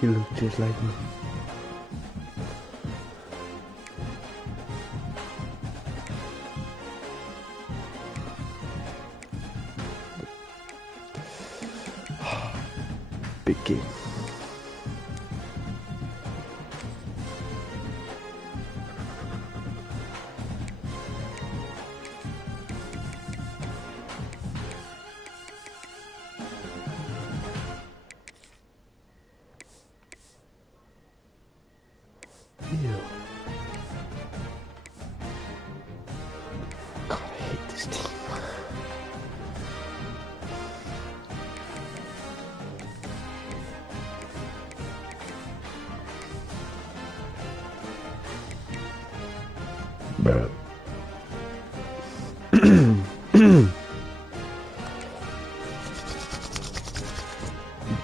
He looked just like me. Big game.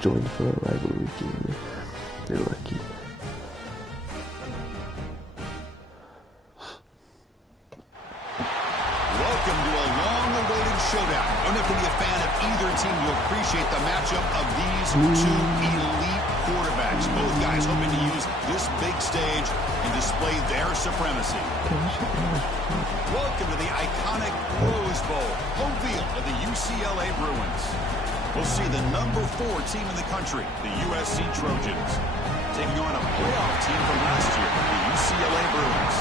Joined for a rivalry game. They're lucky. Welcome to a long-awaited showdown. You don't have to be a fan of either team to appreciate the matchup of these two elite quarterbacks. Both guys hoping to use this big stage and display their supremacy. Welcome to the iconic Rose Bowl, home field of the UCLA Bruins. We'll see the number 4 team in the country, the USC Trojans, taking on a playoff team from last year, the UCLA Bruins.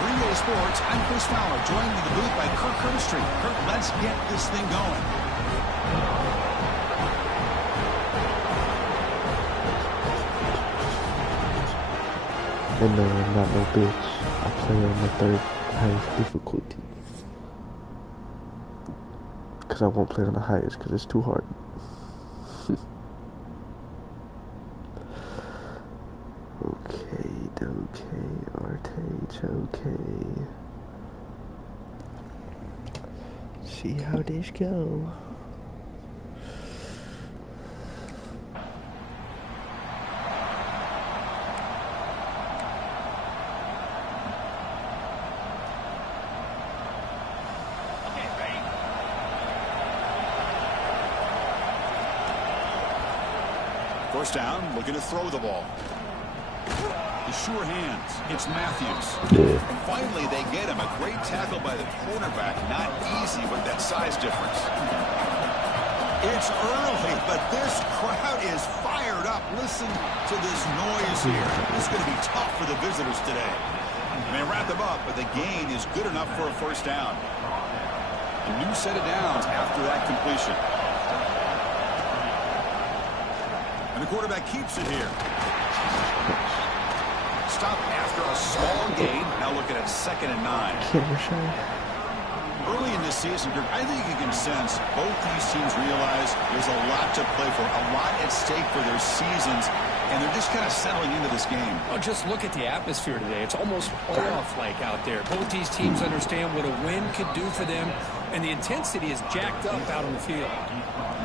Green Bay Sports, I'm Chris Fowler, joined in the booth by Kirk Herbstreit. Kirk, let's get this thing going. And no, I'm not no bitch. I play on the 3rd highest difficulty. Because I won't play on the highest because it's too hard. Okay, RTG, okay. See how this go. First down, looking to throw the ball. The sure hands. It's Matthews. Yeah. Finally, they get him. A great tackle by the quarterback. Not easy with that size difference. It's early, but this crowd is fired up. Listen to this noise here. This is going to be tough for the visitors today. They wrap them up, but the gain is good enough for a first down. A new set of downs after that completion. And the quarterback keeps it here. Stop after a small gain. Now looking at 2nd and 9. Early in this season, I think you can sense both these teams realize there's a lot to play for, a lot at stake for their seasons, and they're just kind of settling into this game. Oh, just look at the atmosphere today. It's almost playoff-like out there. Both these teams understand what a win could do for them, and the intensity is jacked up out on the field.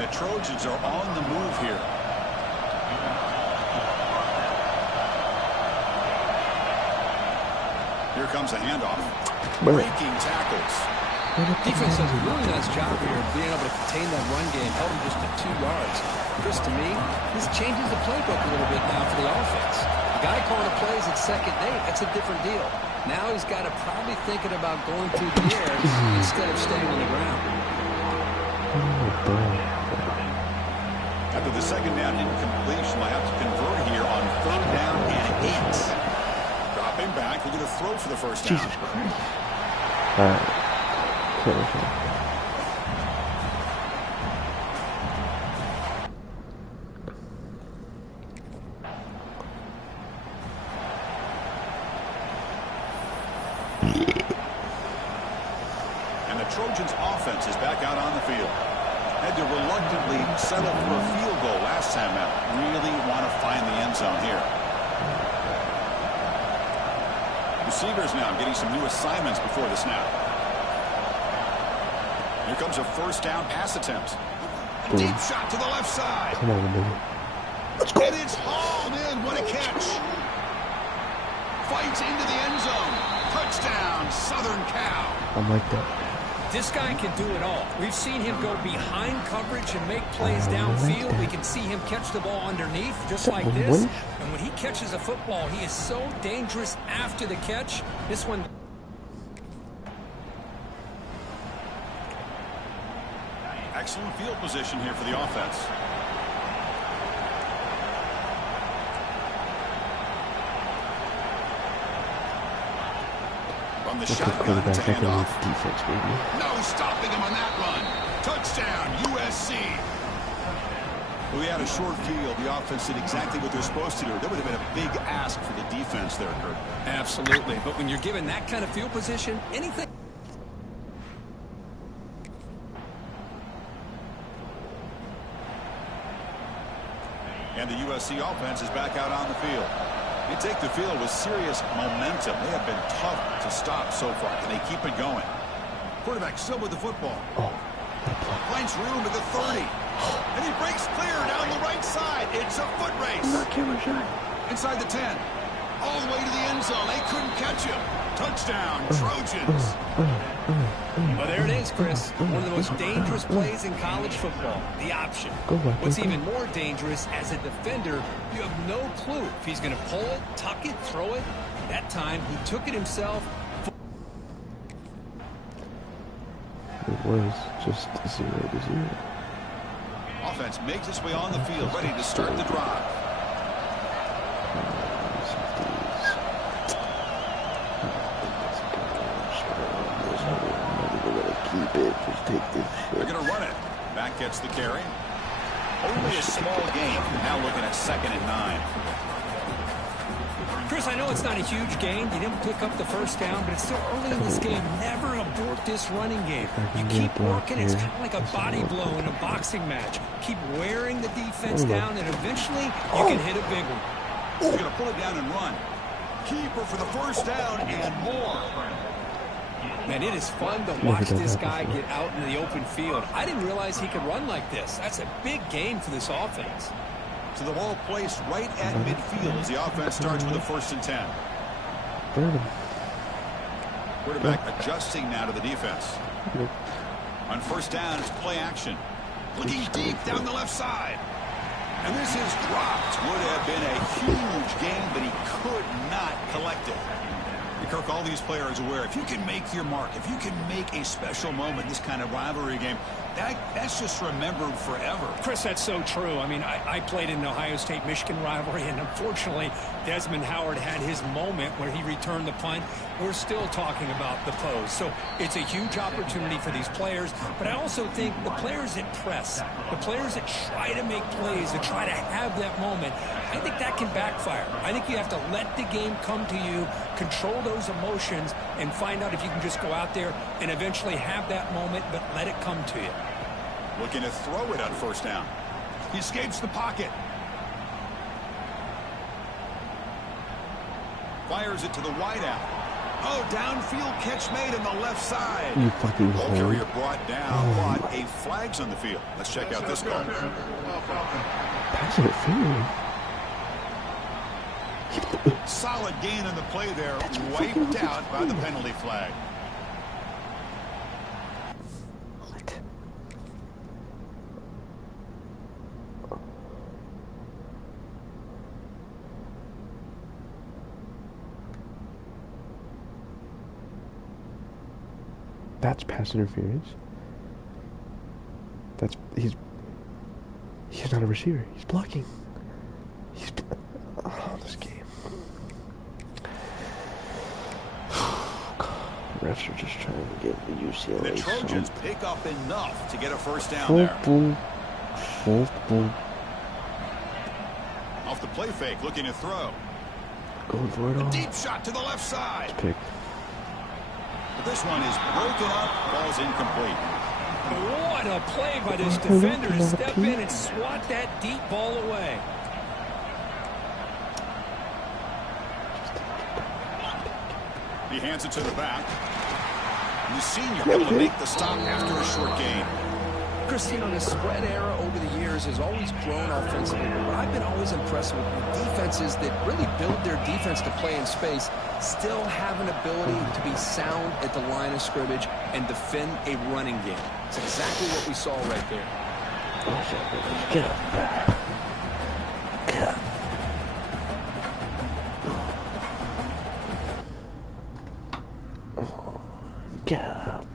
The Trojans are on the move here. Here comes a handoff. Breaking tackles. Defense does a really nice job here of being able to contain that run game, held him just to 2 yards. Chris, to me, this changes the playbook a little bit now for the offense. The guy calling the plays at 2nd and 8, that's a different deal. Now he's got to probably thinking about going through the air instead of staying on the ground. After the 2nd down incompletion, they'll have to convert here on 3rd down and 8. Dropping back, we're going to throw for the first down. Jesus Christ. Alright. Okay. And the Trojans' offense is back out on the field. Had to reluctantly settle for a field goal last time out. Really want to find the end zone here. Receivers now getting some new assignments before the snap. Here comes a first down pass attempt. A deep shot to the left side. Come on, baby. Let's go. And it's hauled in. What a catch. Fights into the end zone. Touchdown, Southern Cal. I like that. This guy can do it all. We've seen him go behind coverage and make plays downfield. We can see him catch the ball underneath, just like this. And when he catches a football, he is so dangerous after the catch. This one... Excellent field position here for the offense. From the shotgun to handoff. Defense, baby. No stopping him on that run. Touchdown, USC. We had a short field. The offense did exactly what they're supposed to do. That would have been a big ask for the defense there, Kurt. Absolutely. But when you're given that kind of field position, anything... And the USC offense is back out on the field. They take the field with serious momentum. They have been tough to stop so far. Can they keep it going? Quarterback still with the football. Finds room at the 30. And he breaks clear down the right side. It's a foot race. Not camera shot. Inside the 10. All the way to the end zone. They couldn't catch him. Touchdown, Trojans. Well, there it is, Chris. One of the most dangerous plays in college football. The option. What's even more dangerous, as a defender, you have no clue if he's going to pull it, tuck it, throw it. That time, he took it himself. It was just 0-0. Offense makes its way on the field, ready to start the drive. Keep it. Just take this shit. They're going to run it. Back gets the carry. Only a small gain. Now looking at 2nd and 9. Chris, I know it's not a huge gain. You didn't pick up the first down, but it's still early in this game. Never abort this running game. You keep working. It's kind of like a body blow in a boxing match. Keep wearing the defense down, and eventually you can hit a big one. You're going to pull it down and run. Keeper for the first down and more. Man, it is fun to watch this guy get out into the open field. I didn't realize he could run like this. That's a big gain for this offense. So the ball placed right at midfield as the offense starts with a 1st and 10. Quarterback adjusting now to the defense. On 1st down, it's play action. Looking deep down the left side. And this is dropped. Would have been a huge gain, but he could not collect it. Kirk, all these players aware, if you can make your mark, if you can make a special moment, this kind of rivalry game, that's just remembered forever. Chris, that's so true. I mean, I played in the Ohio State-Michigan rivalry, and unfortunately, Desmond Howard had his moment where he returned the punt. We're still talking about the pose. So it's a huge opportunity for these players, but I also think the players that press, the players that try to make plays, that try to have that moment, I think that can backfire. I think you have to let the game come to you, control those emotions, and find out if you can just go out there and eventually have that moment, but let it come to you. Looking to throw it on 1st down. He escapes the pocket. Fires it to the wideout. Oh, downfield catch made on the left side. You fucking Ball carrier brought down, but a flag's on the field. Let's check out this call. Pass it field. Solid gain on the play there, wiped out by the penalty flag. What? That's pass interference. He's not a receiver. He's blocking. This game. Refs are just trying to get the UCLA. The Trojans pick up enough to get a 1st down there. Off the play fake, looking to throw. Going for it all. A deep shot to the left side. It's picked. But this one is broken up. Ball's incomplete. What a play by this defender to step in and swat that deep ball away. He hands it to the back. And the senior able to make the stop after a short gain. Chris, you know, the spread era over the years has always grown offensively, but I've been always impressed with defenses that really build their defense to play in space, still have an ability to be sound at the line of scrimmage and defend a running game. It's exactly what we saw right there. Get up. Get up. Get up.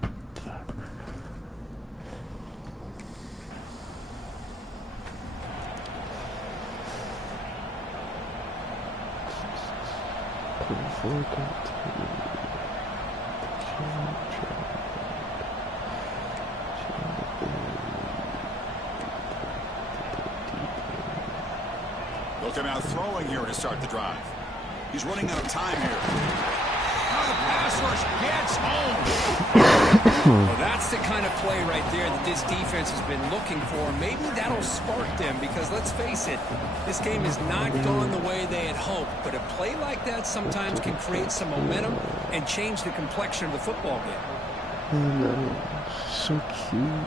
They'll come out throwing here to start the drive. He's running out of time here. Now the pass rush gets home. Well, that's the kind of play right there that this defense has been looking for. Maybe that'll spark them because, let's face it, this game has not gone the way they had hoped. But a play like that sometimes can create some momentum and change the complexion of the football game. Oh no, so cute.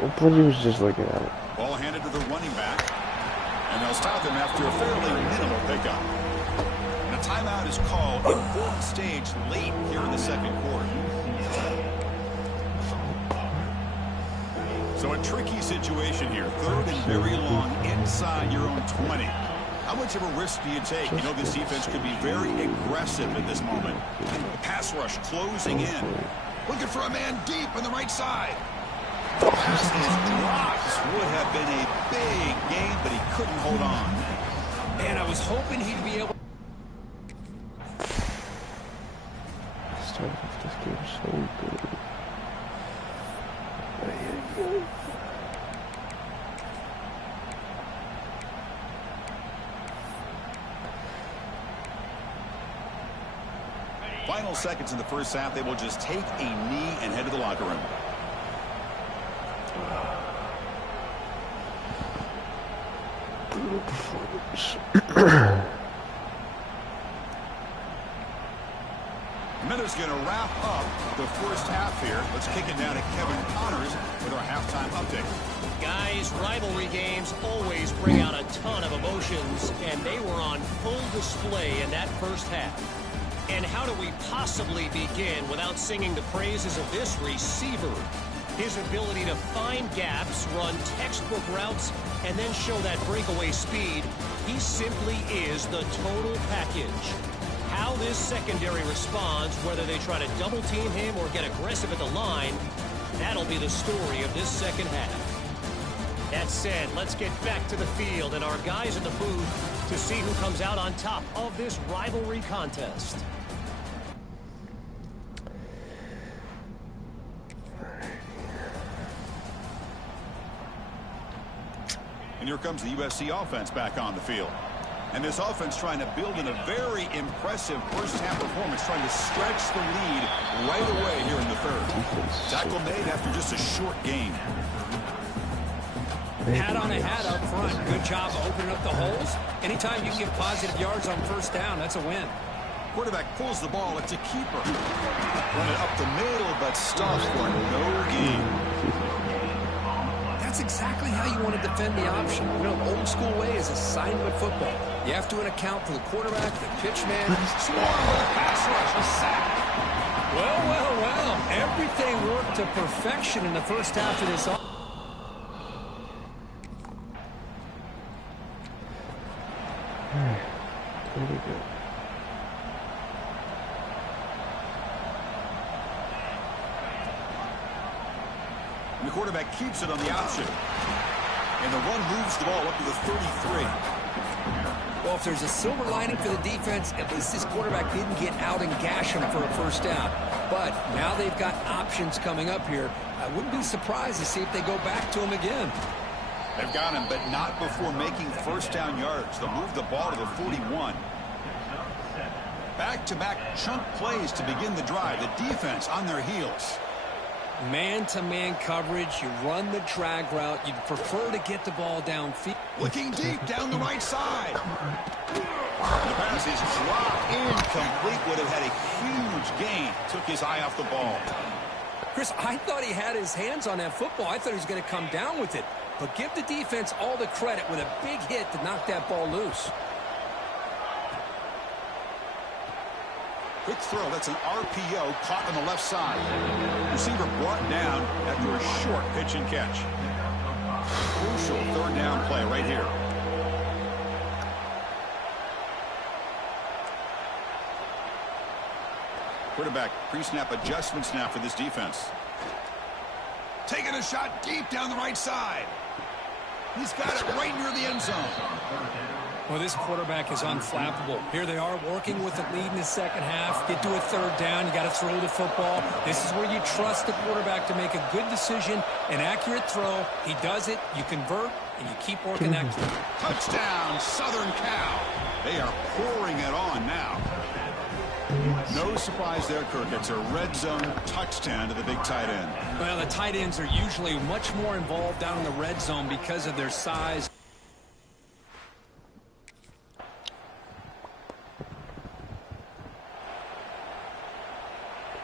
Well, Pudgy was just looking at it. Ball handed to the running back. And they'll stop him after a fairly minimal pickup. And a timeout is called. Important stage late here in the second quarter. So a tricky situation here. Third and very long inside your own 20. How much of a risk do you take? You know this defense could be very aggressive at this moment. The pass rush closing in. Looking for a man deep on the right side. The pass is dropped. Would have been a big gain, but he couldn't hold on. Man, I was hoping he'd be able. Started off this game so good. Final seconds in the first half. They will just take a knee and head to the locker room. Brutal performance. Miller's going to wrap up the first half here. Let's kick it down to Kevin Connors with our halftime update. Guys, rivalry games always bring out a ton of emotions, and they were on full display in that first half. And how do we possibly begin without singing the praises of this receiver? His ability to find gaps, run textbook routes, and then show that breakaway speed, he simply is the total package. How this secondary responds, whether they try to double team him or get aggressive at the line, that'll be the story of this second half. That said, let's get back to the field and our guys in the booth to see who comes out on top of this rivalry contest. And here comes the USC offense back on the field. And this offense trying to build in a very impressive first-half performance, trying to stretch the lead right away here in the third. Tackle made after just a short gain. Hat on a hat up front. Good job of opening up the holes. Anytime you get positive yards on first down, that's a win. Quarterback pulls the ball. It's a keeper. Run it up the middle, but stops for no gain. That's exactly how you want to defend the option. You know, old school way is assignment football. You have to account for the quarterback, the pitch man. Pass rush, a sack. Well, well, well. Everything worked to perfection in the first half of this offense. Very good. And the quarterback keeps it on the option. And the run moves the ball up to the 33. Well, if there's a silver lining for the defense, at least this quarterback didn't get out and gash him for a first down. But now they've got options coming up here. I wouldn't be surprised to see if they go back to him again. They've got him, but not before making first down yards. They'll move the ball to the 41. Back-to-back chunk plays to begin the drive. The defense on their heels. Man-to-man coverage, you run the drag route. You'd prefer to get the ball downfield. Looking deep down the right side. The pass is dropped incomplete. Would have had a huge gain. Took his eye off the ball. Chris, I thought he had his hands on that football. I thought he was going to come down with it. But give the defense all the credit with a big hit to knock that ball loose. Quick throw. That's an RPO caught on the left side. Receiver brought down after a short pitch and catch. Crucial third down play right here. Quarterback pre-snap adjustments now for this defense. Taking a shot deep down the right side. He's got it right near the end zone. Well, this quarterback is unflappable. Here they are working with the lead in the second half. Get to a third down. You got to throw the football. This is where you trust the quarterback to make a good decision, an accurate throw. He does it. You convert, and you keep working that. Touchdown, Southern Cal. They are pouring it on now. No surprise there, Kirk. It's a red zone touchdown to the big tight end. Well, the tight ends are usually much more involved down in the red zone because of their size.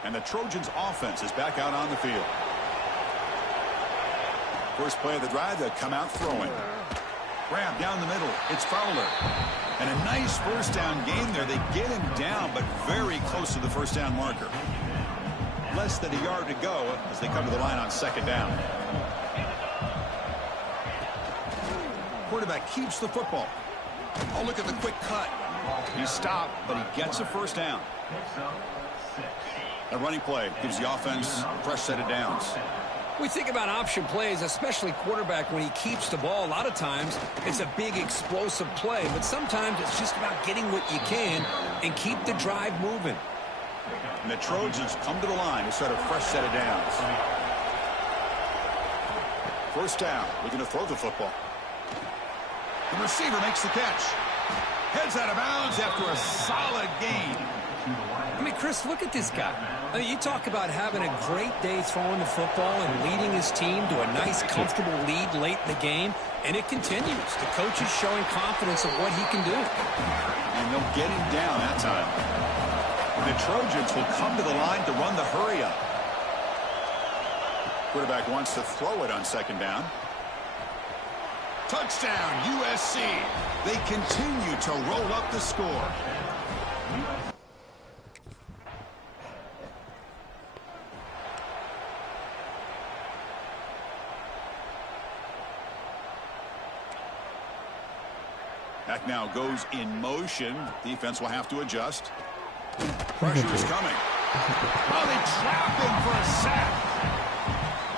And the Trojans' offense is back out on the field. First play of the drive, they come out throwing. Grab down the middle. It's Fowler. And a nice first down game there. They get him down, but very close to the first down marker. Less than a yard to go as they come to the line on second down. Quarterback keeps the football. Oh, look at the quick cut. He stopped, but he gets a first down. A running play gives the offense a fresh set of downs. We think about option plays, especially quarterback, when he keeps the ball. A lot of times, it's a big explosive play, but sometimes it's just about getting what you can and keep the drive moving. And the Trojans come to the line to set a fresh set of downs. First down, looking to throw the football. The receiver makes the catch. Heads out of bounds after a solid gain. I mean, Chris, look at this guy. I mean, you talk about having a great day throwing the football and leading his team to a nice, comfortable lead late in the game, and it continues. The coach is showing confidence of what he can do. And they'll get him down that time. And the Trojans will come to the line to run the hurry-up. Quarterback wants to throw it on second down. Touchdown, USC. They continue to roll up the score. Back now goes in motion. Defense will have to adjust. Pressure is coming. Oh, they trap him for a sack.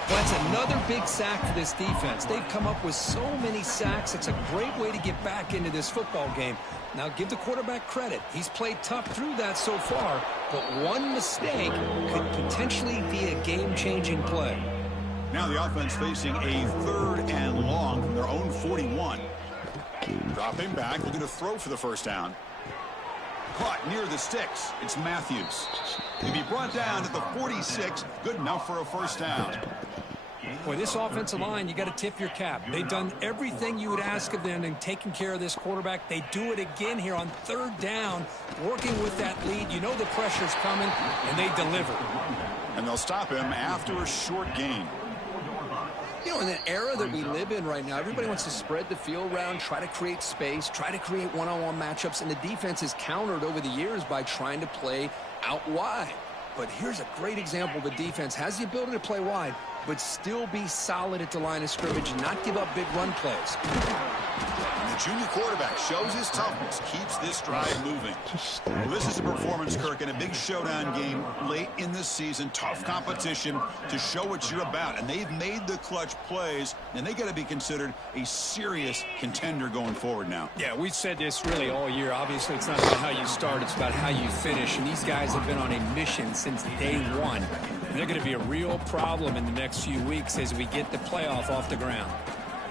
Well, that's another big sack for this defense. They've come up with so many sacks. It's a great way to get back into this football game. Now, give the quarterback credit. He's played tough through that so far, but one mistake could potentially be a game-changing play. Now the offense facing a third and long from their own 41. Dropping back, looking to throw for the first down. Caught near the sticks. It's Matthews. He'll be brought down at the 46. Good enough for a first down. Boy, this offensive line, you got to tip your cap. They've done everything you would ask of them in taking care of this quarterback. They do it again here on third down, working with that lead. You know the pressure's coming, and they deliver. And they'll stop him after a short gain. You know, in the era that we live in right now, everybody wants to spread the field around, try to create space, try to create one-on-one matchups, and the defense is countered over the years by trying to play out wide. But here's a great example. The defense has the ability to play wide, but still be solid at the line of scrimmage and not give up big run plays. And the junior quarterback shows his toughness, keeps this drive moving. Well, this is a performance, Kirk, in a big showdown game late in the season. Tough competition to show what you're about. And they've made the clutch plays, and they got to be considered a serious contender going forward now. Yeah, we've said this really all year. Obviously, it's not about how you start, it's about how you finish. And these guys have been on a mission since day one. And they're going to be a real problem in the next few weeks as we get the playoff off the ground.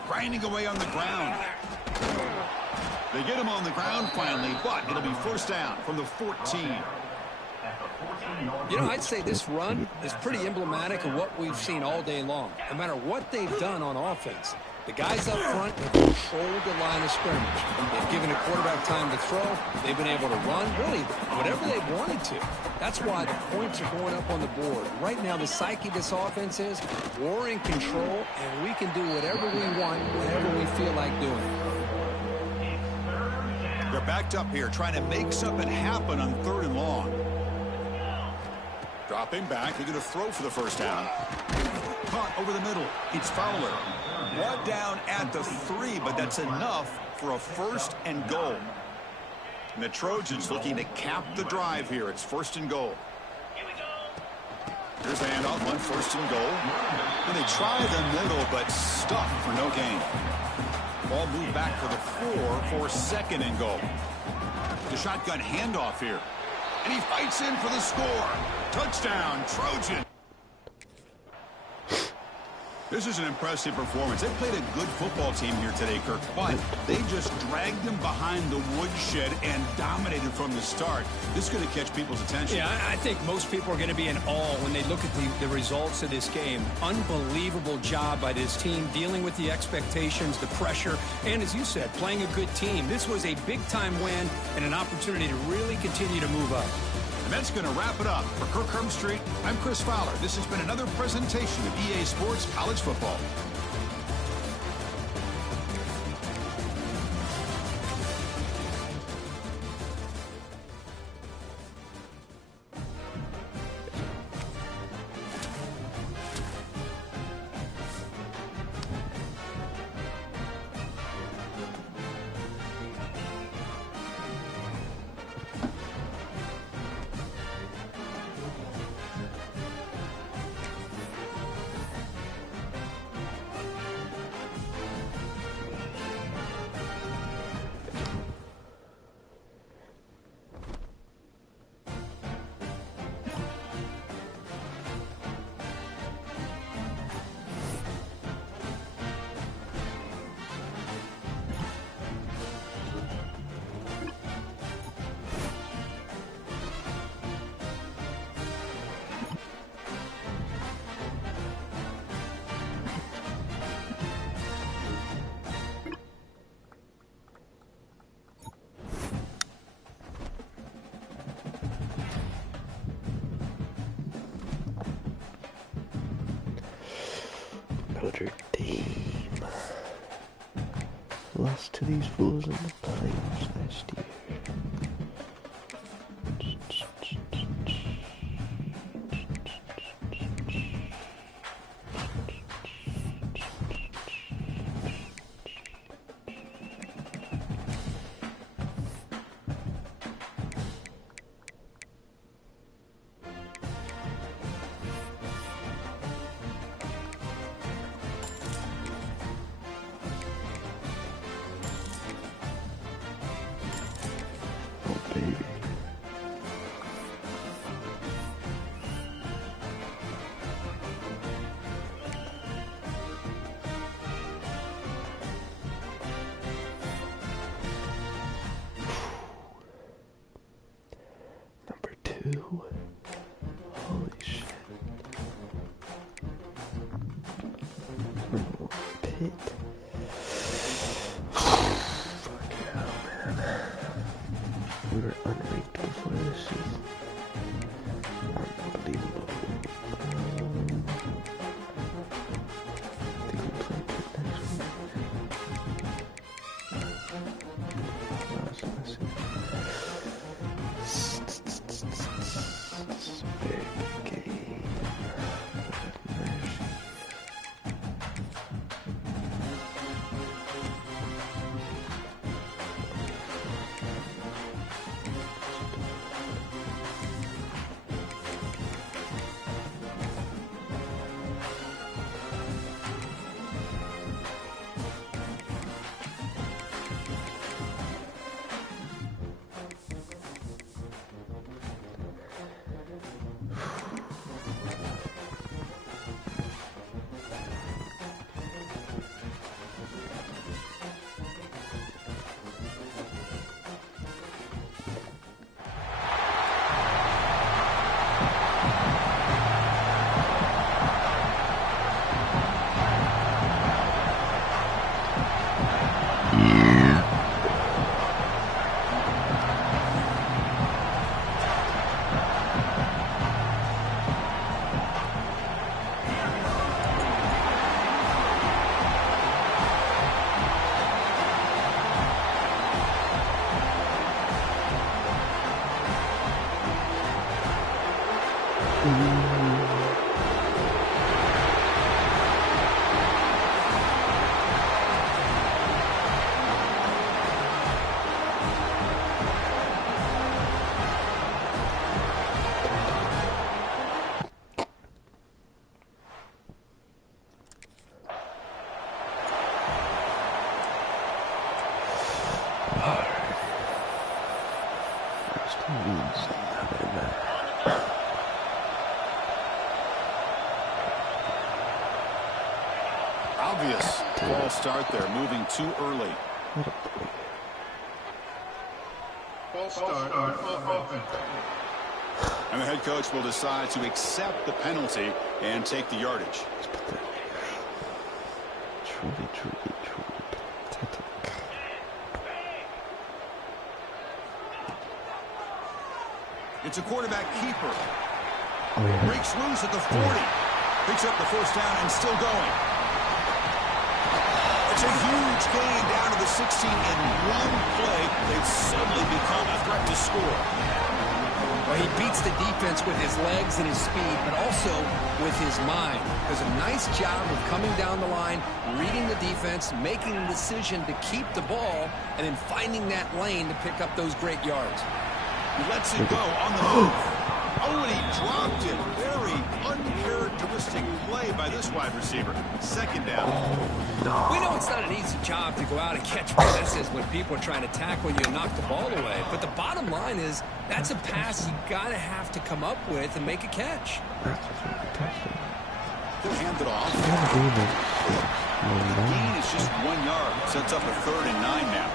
Grinding away on the ground. They get him on the ground finally, but it'll be first down from the 14. You know, I'd say this run is pretty emblematic of what we've seen all day long. No matter what they've done on offense, The guys up front have controlled the line of scrimmage. They've given the quarterback time to throw. They've been able to run, really, whatever they've wanted to. That's why the points are going up on the board. Right now, the psyche of this offense is we're in control, and we can do whatever we want, whenever we feel like doing it. They're backed up here, trying to make something happen on 3rd and long. Dropping back, they're going to throw for the first down. Caught over the middle. It's Fowler. Brought down at the 3, but that's enough for a 1st and goal. And the Trojans looking to cap the drive here. It's 1st and goal. Here's the handoff on 1st and goal. And they try the middle, but stuffed for no gain. Ball moved back for the 4 for 2nd and goal. The shotgun handoff here. And he fights in for the score. Touchdown, Trojan. This is an impressive performance. They played a good football team here today, Kirk, but they just dragged them behind the woodshed and dominated from the start. This is going to catch people's attention. Yeah, I think most people are going to be in awe when they look at the results of this game. Unbelievable job by this team, dealing with the expectations, the pressure, and as you said, playing a good team. This was a big-time win and an opportunity to really continue to move up. And that's going to wrap it up. For Kirk Herbstreit, I'm Chris Fowler. This has been another presentation of EA Sports College Football. Notre Dame lost to these fools in the playoffs last year. Holy shit. Pick. Fuck yeah, man. We were unranked before this season. Unbelievable. I think we play good next week. This is a very big game. Obvious false start there, moving too early. False start on offense. And the head coach will decide to accept the penalty and take the yardage. Truly pathetic. It's a quarterback keeper. Oh, yeah. Breaks loose at the 40. Picks up the first down and still going. It's a huge gain down to the 16 in one play. They've suddenly become a threat to score. Well, he beats the defense with his legs and his speed, but also with his mind. Does a nice job of coming down the line, reading the defense, making the decision to keep the ball, and then finding that lane to pick up those great yards. He lets it go on the move. Oh, and he dropped it. Very uncharacteristic play by this wide receiver. Second down. We know it's not an easy job to go out and catch passes when people are trying to tackle you and knock the ball away. But the bottom line is that's a pass you got to have to come up with and make a catch. He'll hand it off. The gain is just 1 yard. Sets up a 3rd and 9 now.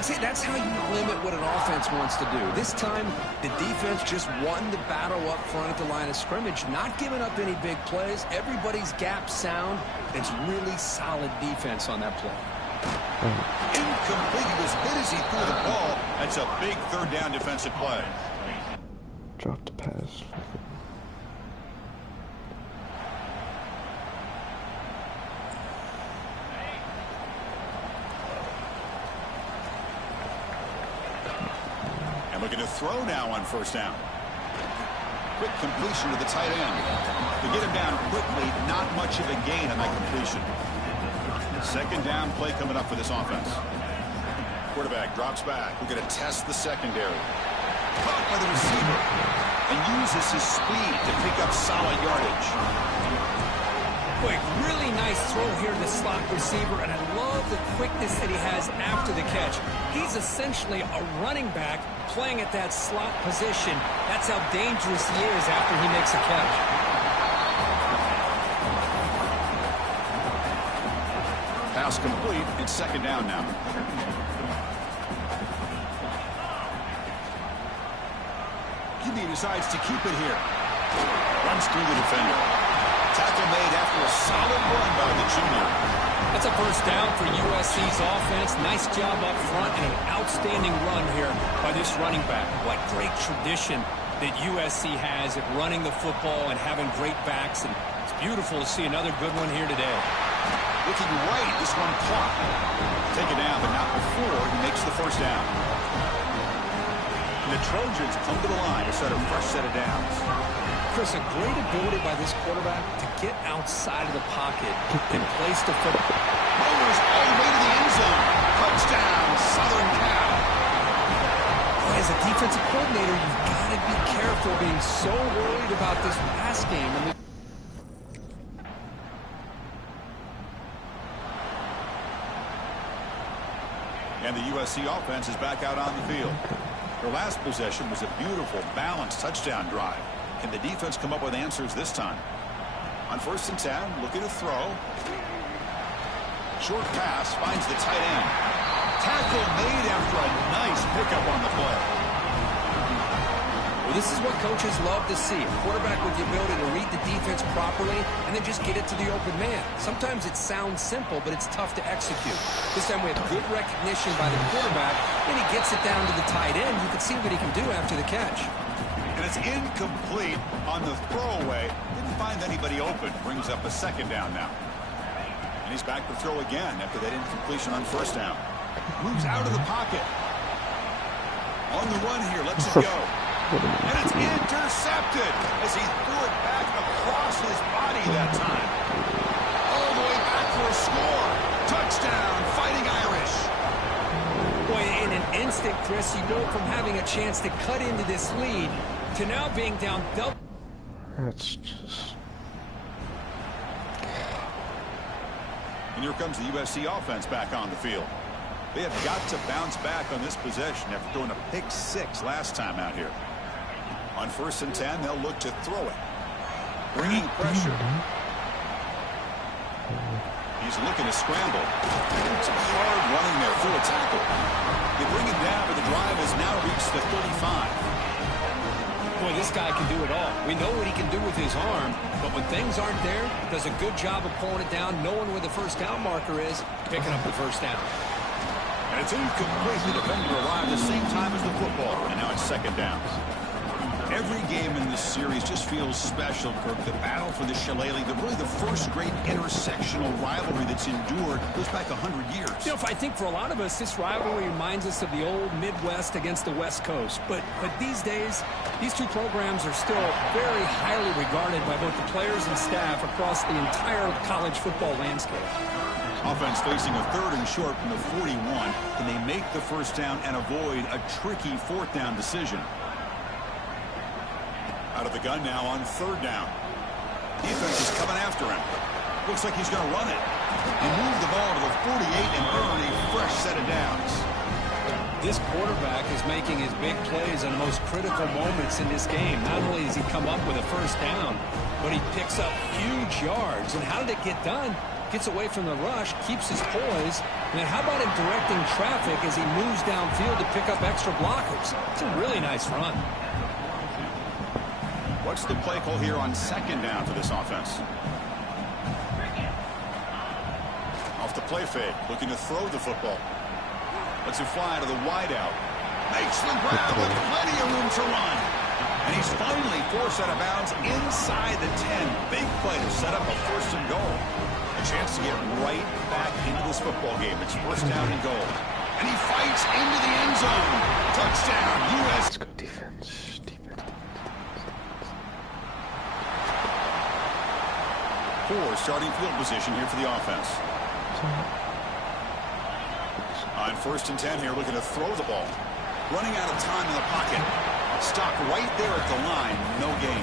See, that's how you limit what an offense wants to do. This time, the defense just won the battle up front at the line of scrimmage, not giving up any big plays. Everybody's gap sound. It's really solid defense on that play. Incomplete. He was hit as he threw the ball. That's a big 3rd down defensive play. Dropped the pass. Looking to throw now on 1st down. Quick completion to the tight end. To get him down quickly, not much of a gain on that completion. 2nd down play coming up for this offense. Quarterback drops back. We're going to test the secondary. Caught by the receiver. And uses his speed to pick up solid yardage. Quick, really nice throw here to the slot receiver, and I love the quickness that he has after the catch. He's essentially a running back playing at that slot position. That's how dangerous he is after he makes a catch. Pass complete. It's 2nd down now. QB decides to keep it here. Runs through the defender. Tackle made after a solid run by the junior. That's a 1st down for USC's offense. Nice job up front and an outstanding run here by this running back. What great tradition that USC has at running the football and having great backs. And it's beautiful to see another good one here today. Looking right, this one caught. Take it down, but not before he makes the 1st down. And the Trojans come to the line to set a fresh set of downs. Chris, a great ability by this quarterback to get outside of the pocket and place the football. Motors all the way to the end zone. Touchdown, Southern Cal. As a defensive coordinator, you've got to be careful being so worried about this pass game. And the USC offense is back out on the field. Their last possession was a beautiful, balanced touchdown drive. Can the defense come up with answers this time? On 1st and 10, looking to throw. Short pass finds the tight end. Tackle made after a nice pickup on the play. Well, this is what coaches love to see. A quarterback with the ability to read the defense properly and then just get it to the open man. Sometimes it sounds simple, but it's tough to execute. This time we have good recognition by the quarterback, and he gets it down to the tight end. You can see what he can do after the catch. And it's incomplete on the throwaway. Didn't find anybody open. Brings up a 2nd down now. And he's back to throw again after that incompletion on 1st down. Moves out of the pocket. On the run here. Lets it go. And it's intercepted as he threw it back across his body that time. All the way back for a score. Touchdown, Fighting Irish. Boy, in an instant, Chris, you go from having a chance to cut into this lead to now being down double. That's just... And here comes the USC offense back on the field. They have got to bounce back on this possession after throwing a pick 6 last time out here. On 1st and 10, they'll look to throw it. Bringing pressure. He's looking to scramble. Some hard running there through a tackle. They bring him down, but the drive has now reached the 35. Boy, this guy can do it all. We know what he can do with his arm, but when things aren't there, does a good job of pulling it down, knowing where the first down marker is, picking up the first down. And it's incomplete. The defender arrived the same time as the football, and now it's 2nd down. Every game in this series just feels special, Kirk. The battle for the Shillelagh, really the first great intersectional rivalry that's endured, goes back 100 years. You know, I think for a lot of us, this rivalry reminds us of the old Midwest against the West Coast. But these days, these two programs are still very highly regarded by both the players and staff across the entire college football landscape. Offense facing a 3rd and short from the 41. Can they make the first down and avoid a tricky 4th down decision? Out of the gun now on 3rd down. Defense is coming after him. Looks like he's going to run it. He moved the ball to the 48 and earned a fresh set of downs. This quarterback is making his big plays on the most critical moments in this game. Not only does he come up with a first down, but he picks up huge yards. And how did it get done? Gets away from the rush, keeps his poise, and then how about him directing traffic as he moves downfield to pick up extra blockers? It's a really nice run. What's the play call here on 2nd down for this offense? Off the play fake, looking to throw the football. Lets it fly to the wideout. Makes the grab with plenty of room to run. And he's finally forced out of bounds inside the 10. Big play to set up a 1st and goal. A chance to get right back into this football game. It's 1st down and goal. And he fights into the end zone. Touchdown, U.S. Let's go defense. Poor starting field position here for the offense. On 1st and 10 here, looking to throw the ball. Running out of time in the pocket. Stopped right there at the line. No gain.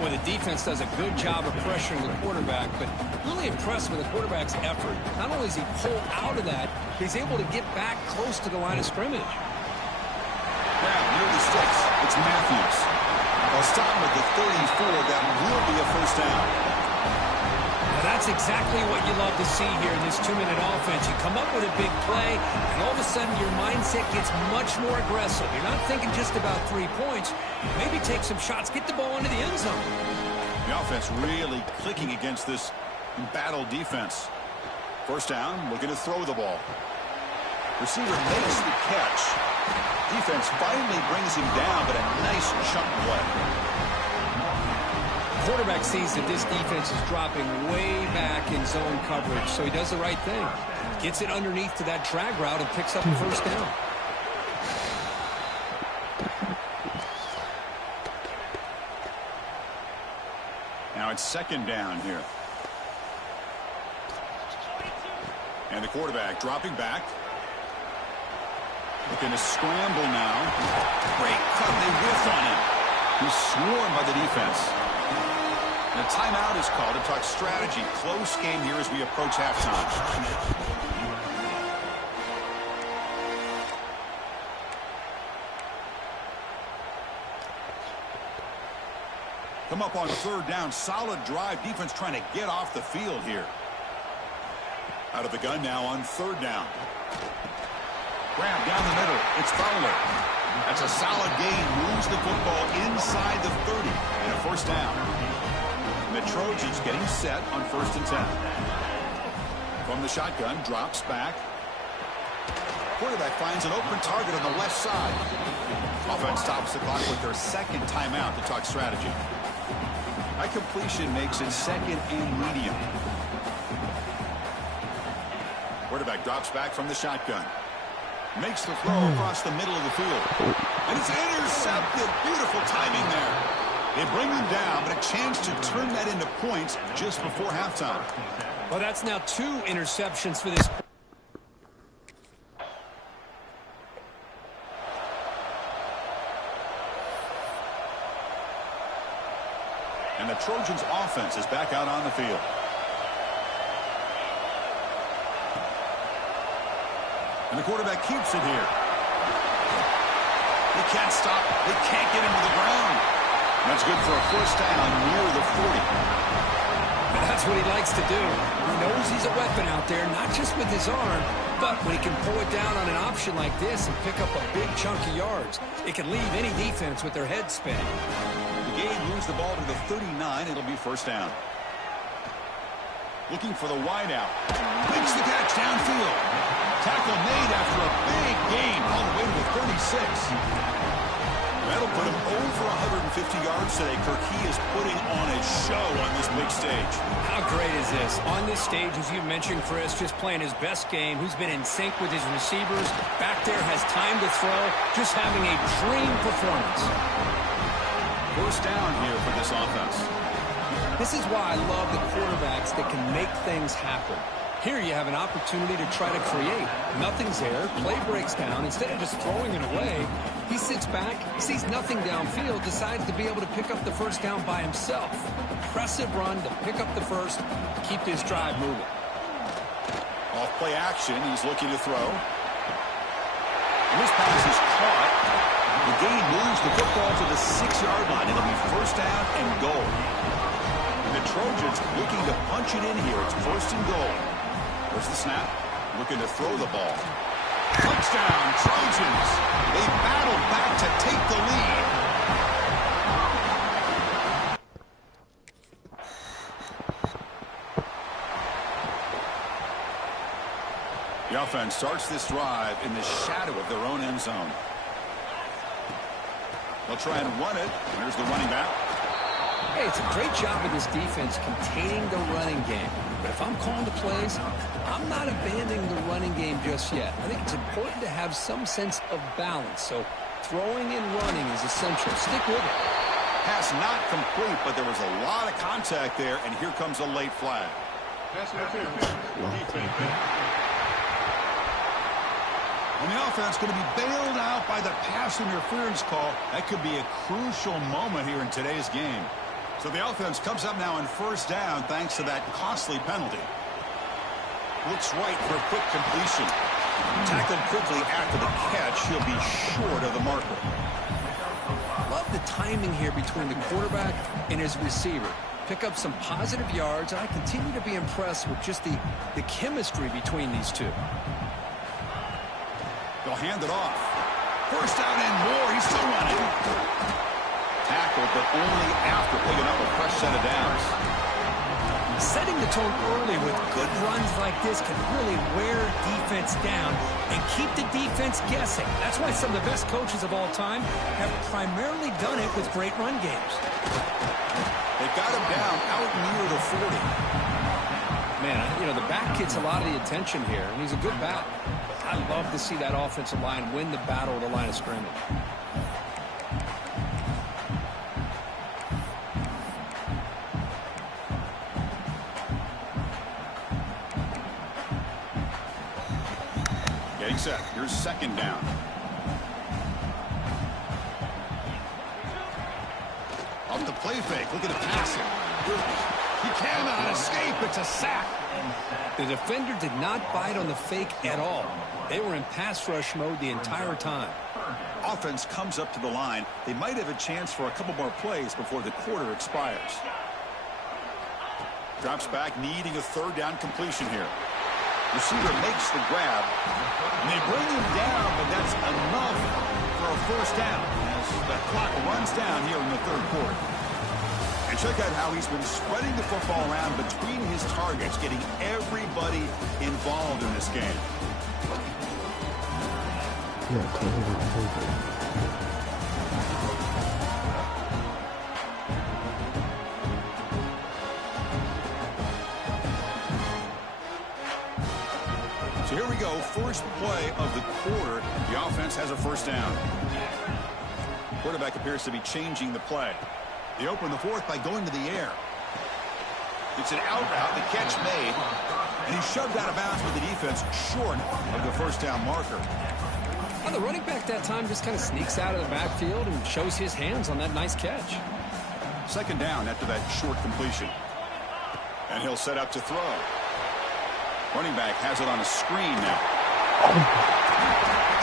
Well, the defense does a good job of pressuring the quarterback, but really impressed with the quarterback's effort. Not only is he pulled out of that, he's able to get back close to the line of scrimmage. Now, near the sticks, it's Matthews. They'll stop him at the 34. That will be a 1st down. Now, that's exactly what you love to see here in this 2-minute offense. You come up with a big play, and all of a sudden your mindset gets much more aggressive. You're not thinking just about 3 points. Maybe take some shots, get the ball into the end zone. The offense really clicking against this battle defense. 1st down, looking to throw the ball. Receiver makes the catch. Defense finally brings him down, but a nice chunk play. Quarterback sees that this defense is dropping way back in zone coverage, so he does the right thing. Gets it underneath to that drag route and picks up the 1st down. Now it's 2nd down here. And the quarterback dropping back. Looking to scramble now. Great cut. They whiff on him. He's swarmed by the defense. And a timeout is called to talk strategy. Close game here as we approach halftime. Come up on 3rd down. Solid drive. Defense trying to get off the field here. Out of the gun now on 3rd down. Grab down the middle. It's Fowler. That's a solid gain. Moves the football inside the 30 and a 1st down. And the Trojans getting set on 1st and 10. From the shotgun, drops back. Quarterback finds an open target on the left side. Offense stops the clock with their 2nd timeout to talk strategy. That completion makes it 2nd and medium. Quarterback drops back from the shotgun. Makes the throw across the middle of the field. And it's intercepted. Beautiful timing there. They bring them down, but a chance to turn that into points just before halftime. Well, that's now 2 interceptions for this. And the Trojans' offense is back out on the field. And the quarterback keeps it here. They can't stop. They can't get him to the ground. That's good for a first down near the 40. That's what he likes to do. He knows he's a weapon out there, not just with his arm, but when he can pull it down on an option like this and pick up a big chunk of yards, it can leave any defense with their head spinning. The game moves the ball to the 39. It'll be first down. Looking for the wide out. Makes the catch downfield. Tackle made after a big gain all the way to the 36. That'll put him over 150 yards today. Kirk, he is putting on a show on this big stage. How great is this? On this stage, as you mentioned, Chris, just playing his best game. Who's been in sync with his receivers. Back there, has time to throw. Just having a dream performance. First down here for this offense. This is why I love the quarterbacks that can make things happen. Here you have an opportunity to try to create. Nothing's there. Play breaks down. Instead of just throwing it away, he sits back, sees nothing downfield, decides to be able to pick up the first down by himself. Impressive run to pick up the first, keep this drive moving. Off play action. He's looking to throw. And this pass is caught. The gain moves the football to the 6-yard line. It'll be first down and goal. And the Trojans looking to punch it in here. It's first and goal. There's the snap. Looking to throw the ball. Touchdown, Trojans. They battle back to take the lead. The offense starts this drive in the shadow of their own end zone. They'll try and run it. And there's the running back. Hey, it's a great job of this defense containing the running game. But if I'm calling the plays, I'm not abandoning the running game just yet. I think it's important to have some sense of balance. So throwing and running is essential. Stick with it. Pass not complete, but there was a lot of contact there, and here comes a late flag. And the offense going to be bailed out by the pass interference call. That could be a crucial moment here in today's game. So the offense comes up now in first down thanks to that costly penalty. Looks right for a quick completion. Tackled quickly after the catch. He'll be short of the marker. Love the timing here between the quarterback and his receiver. Pick up some positive yards, and I continue to be impressed with just the chemistry between these two. They'll hand it off. First down and more. He's still running. Tackled, but only after picking up a fresh set of downs. Setting the tone early with good runs like this can really wear defense down and keep the defense guessing. That's why some of the best coaches of all time have primarily done it with great run games. They got him down out near the 40. Man, you know, the back gets a lot of the attention here, and he's a good back. I love to see that offensive line win the battle at the line of scrimmage. Getting set. Here's second down. Off the play fake. Look at the passing. He cannot escape. It's a sack. The defender did not bite on the fake at all. They were in pass rush mode the entire time. Offense comes up to the line. They might have a chance for a couple more plays before the quarter expires. Drops back, needing a third down completion here. Receiver makes the grab. And they bring him down, but that's enough for a first down as the clock runs down here in the third quarter. And check out how he's been spreading the football around between his targets, getting everybody involved in this game. Yeah, totally. So here we go. First play of the quarter. The offense has a first down. Quarterback appears to be changing the play. They open the fourth by going to the air. It's an out route. The catch made. And he's shoved out of bounds with the defense short of the first down marker. Well, the running back that time just kind of sneaks out of the backfield and shows his hands on that nice catch. Second down after that short completion. And he'll set up to throw. Running back has it on a screen now.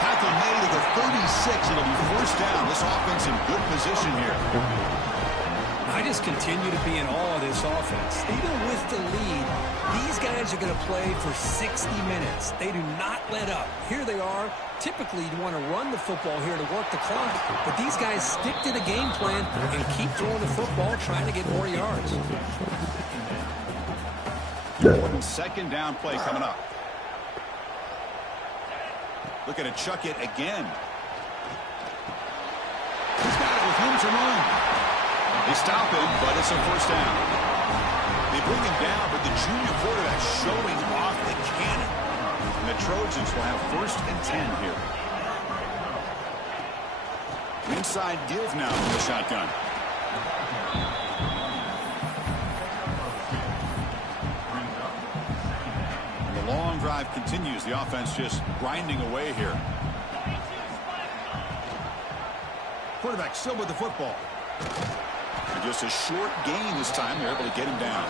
Tackle made at the 36. It'll be first down. This offense in good position here. I just continue to be in awe of this offense. Even with the lead, these guys are going to play for 60 minutes. They do not let up. Here they are. Typically, you want to run the football here to work the clock, but these guys stick to the game plan and keep throwing the football, trying to get more yards. Second down play coming up. Looking to chuck it again. He's got it with room to run. They stop him, but it's a first down. They bring him down, but the junior quarterback showing off the cannon. And the Trojans will have first and 10 here. Inside give now from the shotgun. And the long drive continues. The offense just grinding away here. Quarterback still with the football. And just a short gain this time. They're able to get him down.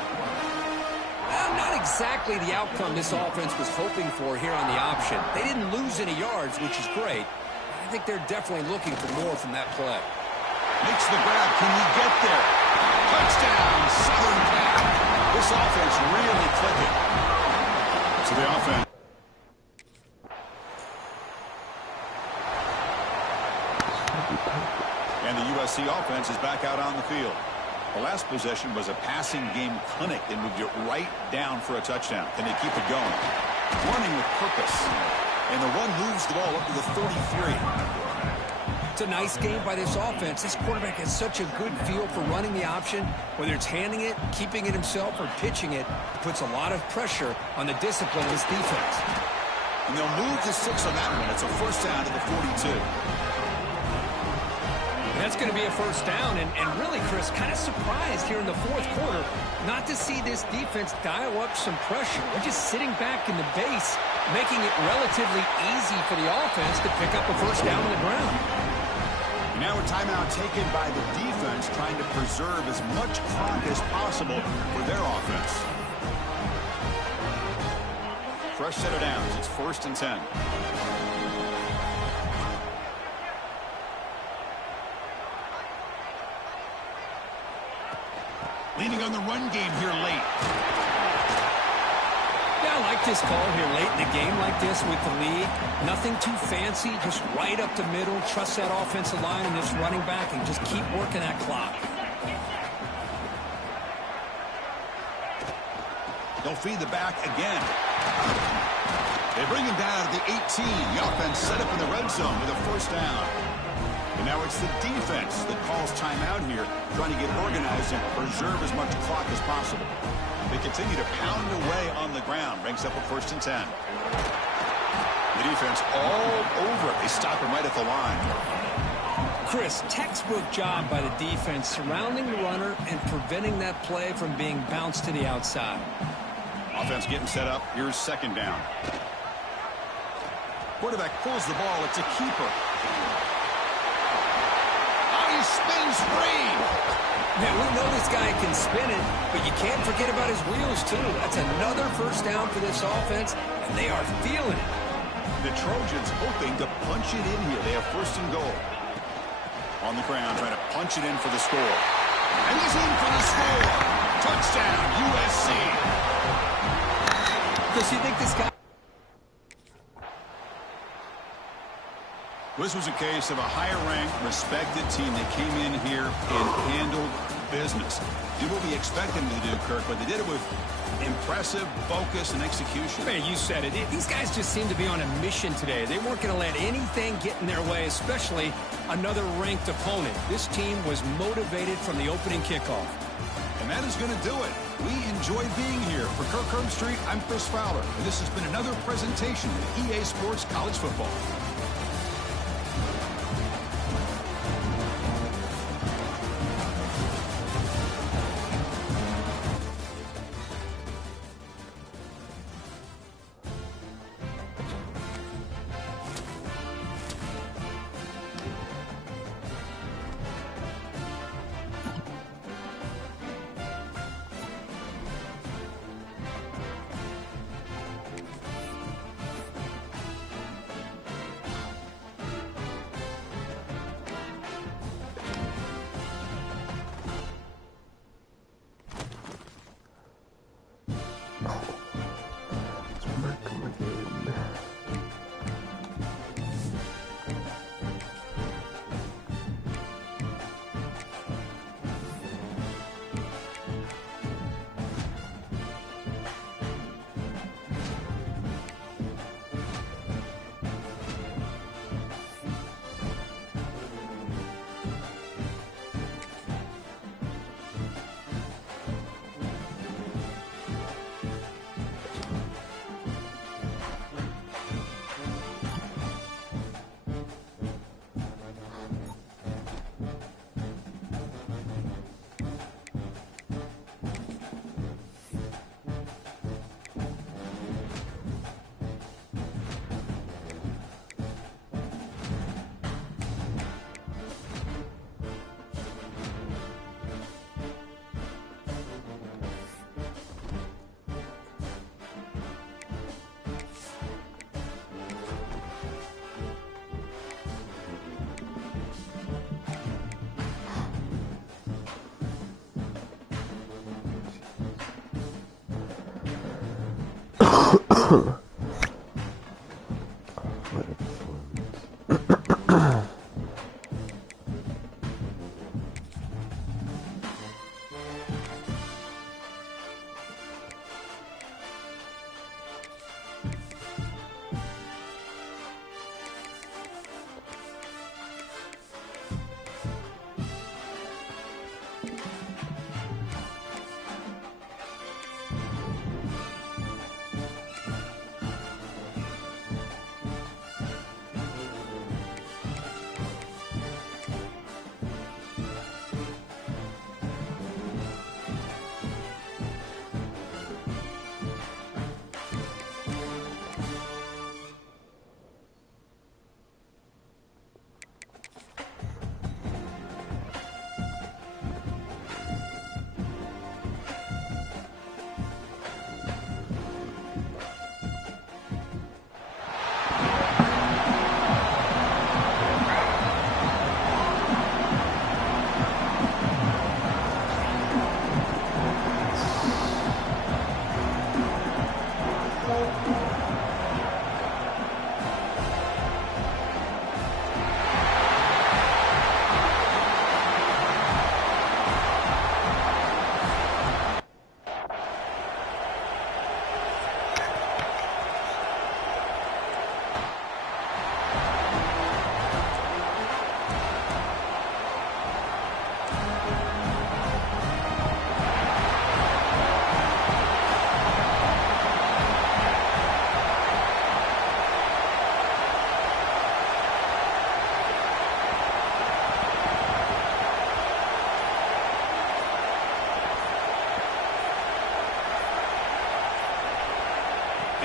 Not exactly the outcome this offense was hoping for here on the option. They didn't lose any yards, which is great. I think they're definitely looking for more from that play. Makes the grab. Can he get there? Touchdown, Southern Cal. This offense really clicking. So the offense. And the USC offense is back out on the field. The last possession was a passing game clinic. They moved it right down for a touchdown. Can they keep it going? Running with purpose. And the run moves the ball up to the 33. It's a nice game by this offense. This quarterback has such a good feel for running the option. Whether it's handing it, keeping it himself, or pitching it, puts a lot of pressure on the discipline of this defense. And they'll move to 6 on that one. It's a first down to the 42. That's going to be a first down, and really, Chris, kind of surprised here in the fourth quarter not to see this defense dial up some pressure. They're just sitting back in the base, making it relatively easy for the offense to pick up a first down on the ground. Now a timeout taken by the defense, trying to preserve as much clock as possible for their offense. Fresh set of downs. It's first and 10. Leaning on the run game here late. Yeah, I like this call here late in the game like this with the lead. Nothing too fancy, just right up the middle. Trust that offensive line and this running back and just keep working that clock. They'll feed the back again. They bring him down to the 18. The offense set up in the red zone with a first down. And now it's the defense that calls timeout here, trying to get organized and preserve as much clock as possible. They continue to pound away on the ground. Brings up a first and 10. The defense all over it. They stop him right at the line. Chris, textbook job by the defense surrounding the runner and preventing that play from being bounced to the outside. Offense getting set up. Here's second down. Quarterback pulls the ball. It's a keeper. Spins free. Man, we know this guy can spin it, but you can't forget about his wheels, too. That's another first down for this offense, and they are feeling it. The Trojans hoping to punch it in here. They have first and goal. On the ground, trying to punch it in for the score. And he's in for the score. Touchdown, USC. Chris, you think this guy... This was a case of a higher-ranked, respected team that came in here and handled business. Did what we expected them to do, Kirk, but they did it with impressive focus and execution. Man, you said it. These guys just seem to be on a mission today. They weren't going to let anything get in their way, especially another ranked opponent. This team was motivated from the opening kickoff. And And that is going to do it. We enjoyed being here. For Kirk Herbstreit, I'm Chris Fowler. And this has been another presentation of EA Sports College Football.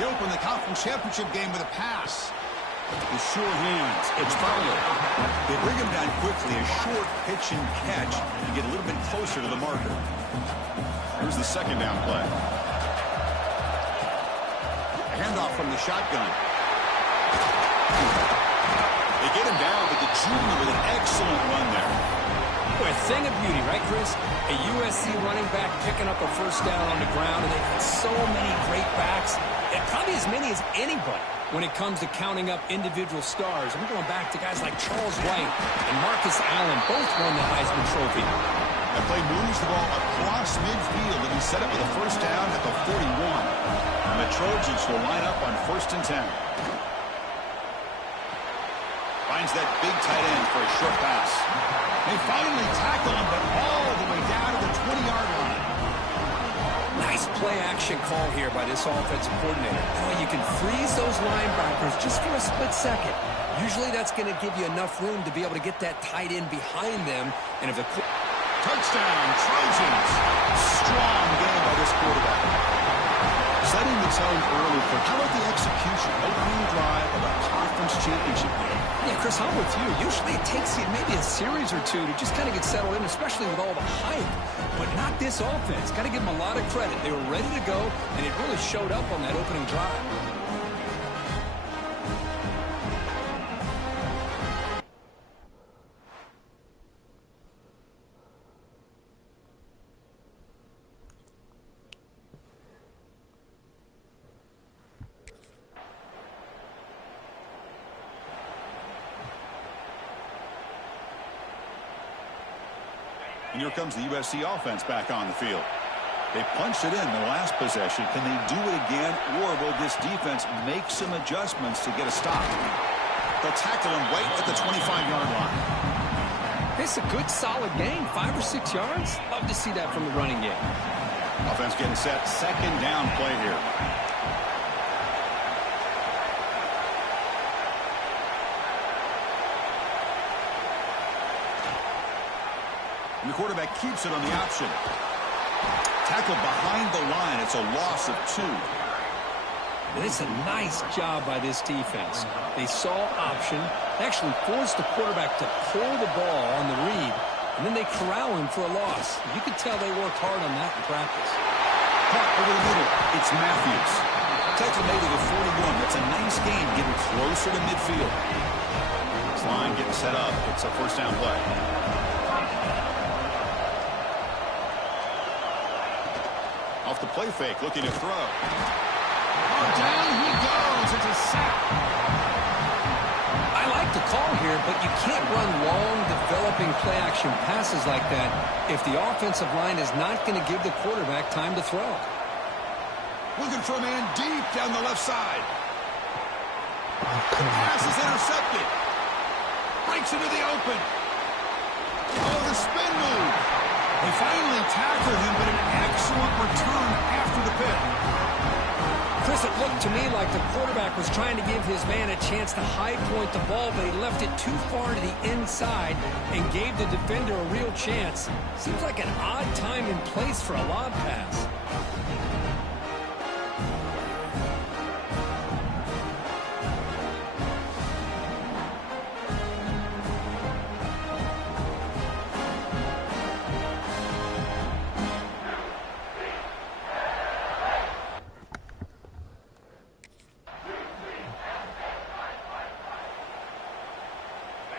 They open the conference championship game with a pass. With sure hands, it's Fowler. They bring him down quickly, a short pitch and catch to get a little bit closer to the marker. Here's the second down play. A handoff from the shotgun. They get him down, but the junior with an excellent run there. Boy, a thing of beauty, right, Chris? A USC running back picking up a first down on the ground, and they've got so many great backs, and probably as many as anybody when it comes to counting up individual stars. I'm going back to guys like Charles White and Marcus Allen, both won the Heisman Trophy. That play moves the ball across midfield, and he's set up with a first down at the 41. And the Trojans will line up on 1st and 10. Finds finds that big tight end for a short pass. They finally tackle him, but all the way down to the 20-yard line. Nice play-action call here by this offensive coordinator. Oh, you can freeze those linebackers just for a split second. Usually that's going to give you enough room to be able to get that tight end behind them. And if the Touchdown, Trojans. Strong game by this quarterback. Setting the tone early for how about the execution? Opening drive of a conference championship game. Yeah, Chris, I'm with you. Usually it takes you maybe a series or two to just kind of get settled in, especially with all the hype. But not this offense. Got to give them a lot of credit. They were ready to go, and it really showed up on that opening drive. And here comes the USC offense back on the field. They punched it in the last possession. Can they do it again, or will this defense make some adjustments to get a stop? They'll tackle him right at the 25-yard line. It's a good, solid game. 5 or 6 yards. Love to see that from the running game. Offense getting set. Second down play here. And the quarterback keeps it on the option. Tackled behind the line. It's a loss of 2. And it's a nice job by this defense. They saw option, actually forced the quarterback to pull the ball on the read, and then they corral him for a loss. You could tell they worked hard on that in practice. Caught over the middle. It's Matthews. Tackle made to the 41. That's a nice gain, getting closer to midfield. This line getting set up. It's a first down play. Off the play fake, looking to throw. Oh, down he goes. It's a sack. I like the call here, but you can't run long, developing play-action passes like that if the offensive line is not going to give the quarterback time to throw. Looking for a man deep down the left side. Pass is intercepted. Breaks into the open. Oh, the spin move. They finally tackled him, but an excellent return after the pick. Chris, it looked to me like the quarterback was trying to give his man a chance to high point the ball, but he left it too far to the inside and gave the defender a real chance. Seems like an odd time and place for a lob pass.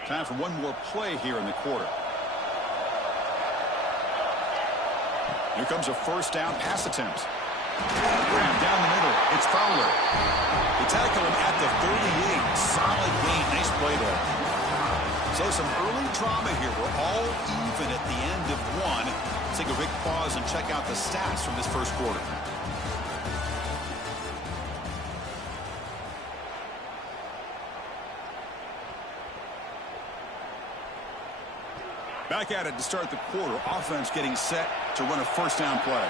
Time for one more play here in the quarter. Here comes a first down pass attempt. Graham down the middle. It's Fowler. They tackle him at the 38. Solid gain. Nice play there. So some early drama here. We're all even at the end of one. Let's take a quick pause and check out the stats from this first quarter. Back at it to start the quarter. Offense getting set to run a first down play.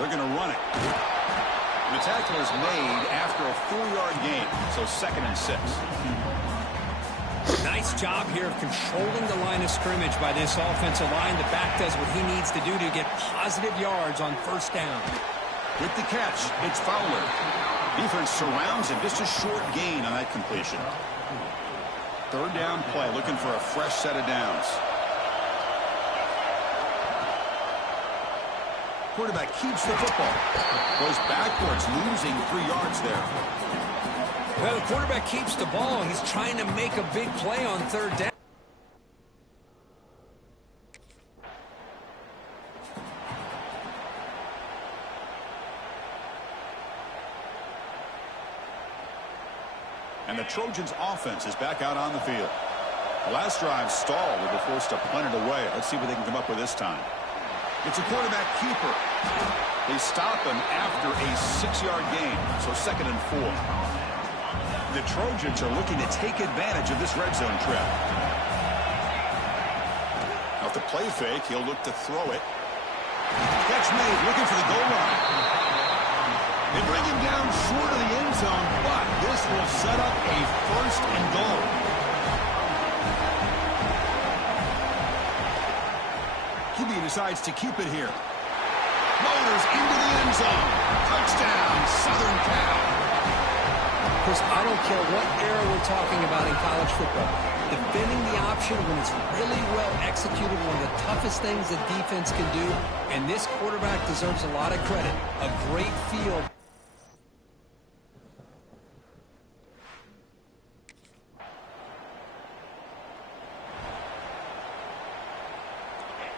They're going to run it. The tackle is made after a 4-yard gain, so 2nd and 6. Nice job here of controlling the line of scrimmage by this offensive line. The back does what he needs to do to get positive yards on first down. With the catch, it's Fowler. Defense surrounds him. Just a short gain on that completion. 3rd down play, looking for a fresh set of downs. Quarterback keeps the football. Goes backwards, losing 3 yards there. Well, the quarterback keeps the ball. He's trying to make a big play on 3rd down. And the Trojans' offense is back out on the field. The last drive stalled. They were forced to punt it away. Let's see what they can come up with this time. It's a quarterback keeper. They stop him after a 6-yard gain, so 2nd and 4. The Trojans are looking to take advantage of this red zone trip. Off the play fake, he'll look to throw it. Catch made, looking for the goal line. They bring him down short of the end zone, but this will set up a first and goal. QB decides to keep it here. Motors into the end zone. Touchdown, Southern Cal. Chris, I don't care what era we're talking about in college football. Defending the option when it's really well executed, one of the toughest things that defense can do, and this quarterback deserves a lot of credit. A great field.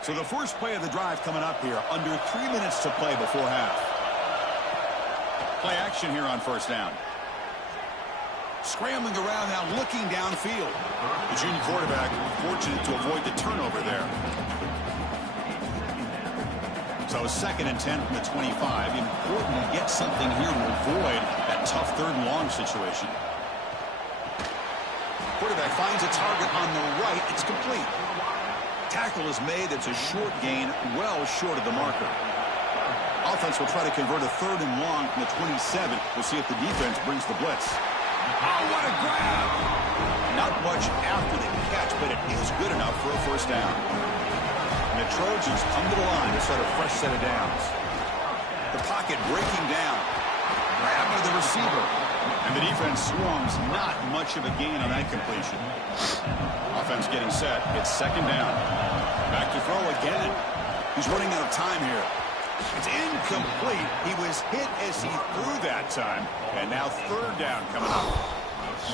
So the first play of the drive coming up here. Under 3 minutes to play before half. Play action here on first down. Scrambling around now, looking downfield. The junior quarterback fortunate to avoid the turnover there. So 2nd and 10 from the 25. Important to get something here to avoid that tough 3rd and long situation. Quarterback finds a target on the right. It's complete. Tackle is made. It's a short gain, well short of the marker. Offense will try to convert a 3rd and long from the 27. We'll see if the defense brings the blitz. Oh, what a grab! Not much after the catch, but it is good enough for a first down. And the Trojans come to the line to start a fresh set of downs. The pocket breaking down. Grab by the receiver. And the defense swarms. Not much of a gain on that completion. Offense getting set. It's 2nd down. Back to throw again. He's running out of time here. It's incomplete. He was hit as he threw that time. And now 3rd down coming up.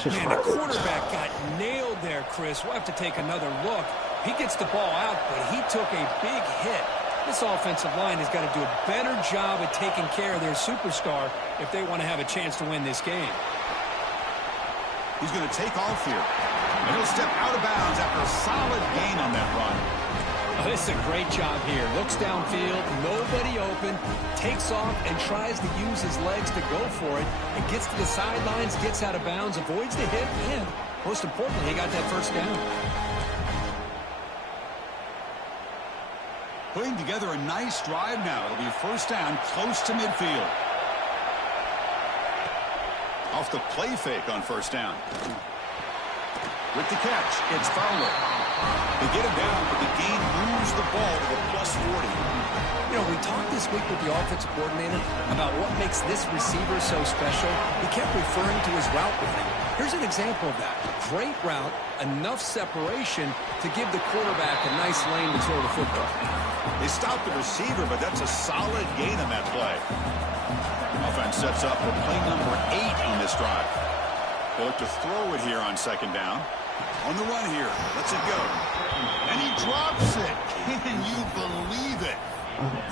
Man, the quarterback got nailed there, Chris. We'll have to take another look. He gets the ball out, but he took a big hit. This offensive line has got to do a better job of taking care of their superstar if they want to have a chance to win this game. He's going to take off here. And he'll step out of bounds after a solid gain on that run. Oh, this is a great job here. Looks downfield, nobody open, takes off and tries to use his legs to go for it, and gets to the sidelines, gets out of bounds, avoids the hit, and most importantly, he got that first down. Putting together a nice drive now. It'll be first down close to midfield. Off the play fake on first down. With the catch, it's Fowler. They get him down, but the gain moves the ball to the +40. You know, we talked this week with the offensive coordinator about what makes this receiver so special. He kept referring to his route running. Here's an example of that. Great route, enough separation to give the quarterback a nice lane to throw the football. They stopped the receiver, but that's a solid gain on that play. Offense sets up for play number 8 on this drive. They look to throw it here on 2nd down. On the run here. Lets it go. And he drops it. Can you believe it?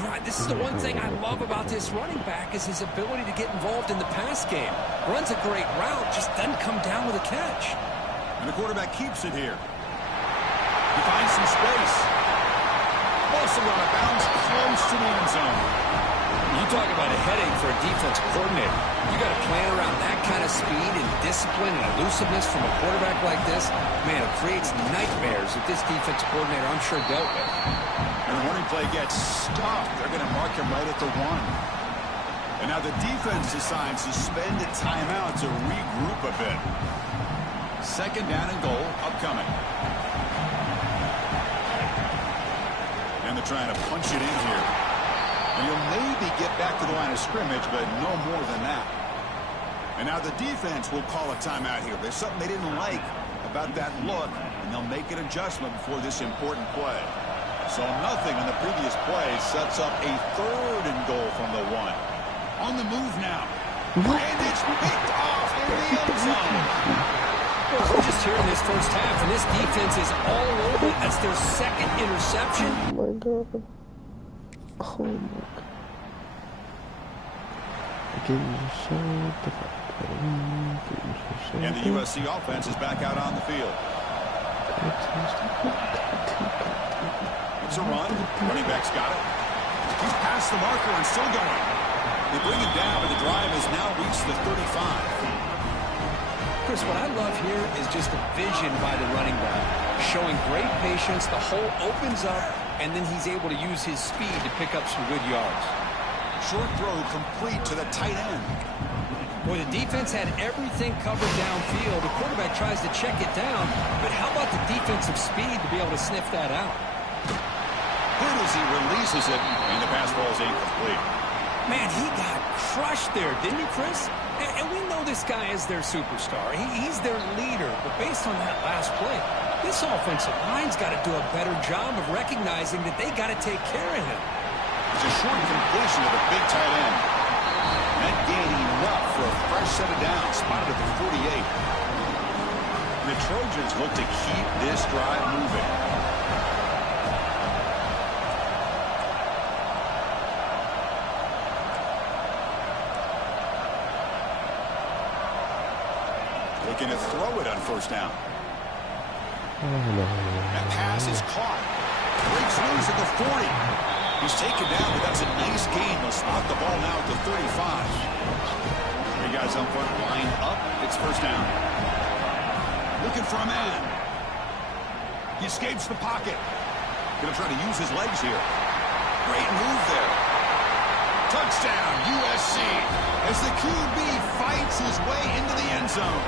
Right, this is the one thing I love about this running back is his ability to get involved in the pass game. Runs a great route, just doesn't come down with a catch. And the quarterback keeps it here. He finds some space. Also out of bounds, close to the end zone. You talk about a headache for a defensive coordinator. You got to plan around that kind of speed and discipline and elusiveness from a quarterback like this. Man, it creates nightmares that this defensive coordinator, I'm sure, dealt with. And the running play gets stopped. They're going to mark him right at the 1. And now the defense decides to spend a timeout to regroup a bit. 2nd down and goal upcoming. And they're trying to punch it in here. And you'll maybe get back to the line of scrimmage, but no more than that. And now the defense will call a timeout here. There's something they didn't like about that look, and they'll make an adjustment before this important play. So nothing on the previous play sets up a 3rd and goal from the 1. On the move now. And it's picked off in the end zone. Well, we're just here in this first half, and this defense is all over. That's their 2nd interception. Oh my god. Oh my god. And the USC offense is back out on the field. It's a run. Running back's got it. He's past the marker and still going. They bring it down, but the drive has now reached the 35. Chris, what I love here is just the vision by the running back. Showing great patience, the hole opens up, and then he's able to use his speed to pick up some good yards. Short throw complete to the tight end. Boy, the defense had everything covered downfield. The quarterback tries to check it down, but how about the defensive speed to be able to sniff that out? Good as he releases it, and the pass ball is incomplete. Man, he got crushed there, didn't he, Chris? And we know this guy is their superstar. He's their leader. But based on that last play, this offensive line's got to do a better job of recognizing that they got to take care of him. It's a short completion to the big tight end. That gain enough for a fresh set of downs, spotted at the 48. The Trojans look to keep this drive moving. Looking to throw it on first down. That pass is caught. Breaks loose at the 40. He's taken down, but that's a nice gain. They'll spot the ball now at the 35. Three guys up front lined up. It's first down. Looking for a man. He escapes the pocket. Going to try to use his legs here. Great move there. Touchdown, USC, as the QB fights his way into the end zone.